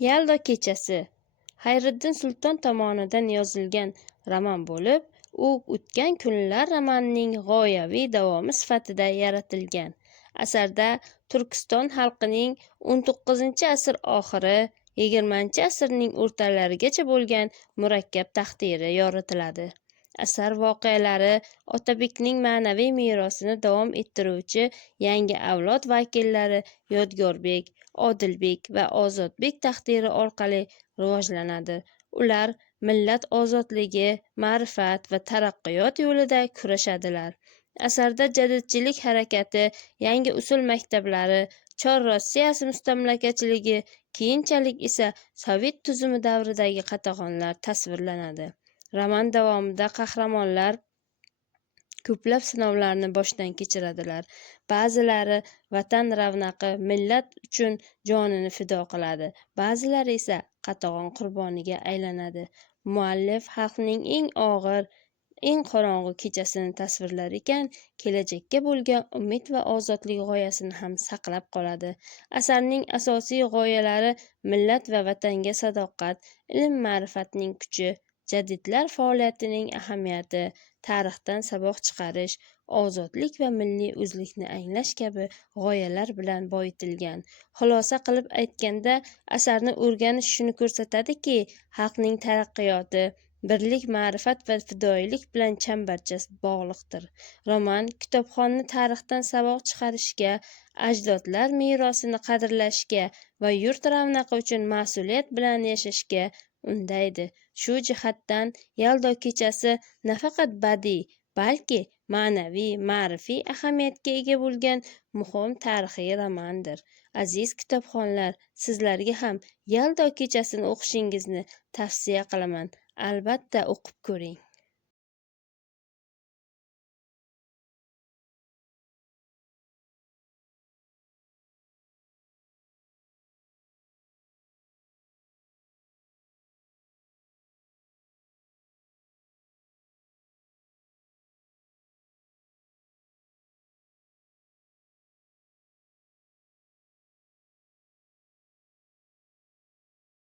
Yaldo kechasi Xayriddin Sulton tomonidan yozilgan roman bo'lib, u o'tgan kunlar romanining g'oyaviy davomi sifatida yaratilgan. Asarda Turkiston xalqining 19-asr oxiri, 20-asrning o'rtalarigacha bo'lgan murakkab taqdiri yoritiladi. Asar voqealari Otabekning ma'naviy merosini davom ettiruvchi yangi avlod vakillari Yodgorbek, Odilbek va Ozodbek taqdiri orqali rivojlanadi. Ular millat ozodligi, ma'rifat va taraqqiyot yo'lida kurashadilar. Asarda jadidchilik harakati, yangi usul maktablari, Chor Rossiyasi mustamlakachiligi, keyinchalik esa Sovet tuzumi davridagi qatag'onlar tasvirlanadi. Roman davomida qahramonlar ko'plab sinovlarni boshdan kechiradilar. Ba'zilari vatan ravnaqi, millat uchun jonini fido qiladi. Ba'zilari esa qatag'on qurboniga aylanadi. Muallif xalqning eng og'ir, eng qorong'u kechasini tasvirlar ekan, kelajakka bo'lgan umid va ozodlik g'oyasini ham saqlab qoladi. Asarning asosiy g'oyalari millat va vatanga sadoqat, ilm-ma'rifatning kuchi, jadidlar faoliyatining ahamiyati, tarixdan saboq chiqarish, ozodlik va milliy o'zlikni anglash kabi g'oyalar bilan boyitilgan. Xulosa qilib aytganda, asarni o'rganish shuni ko'rsatadiki, xalqning taraqqiyoti birlik, ma'rifat va fidoyilik bilan chambarchas bog'liqdir. Roman kitobxonni tarixdan saboq chiqarishga, ajdodlar merosini qadrlashga va yurt ravnaqi uchun mas'uliyat bilan yashashga undaydi. Shu jihatdan Yaldo kechasi nafaqat badiiy, balki ma'naviy, ma'rifiy ahamiyatga ega bo'lgan muhim tarixiy romandir. Aziz kitobxonlar, sizlarga ham Yaldo kechasini o'qishingizni tavsiya qilaman. Albatta o'qib ko'ring.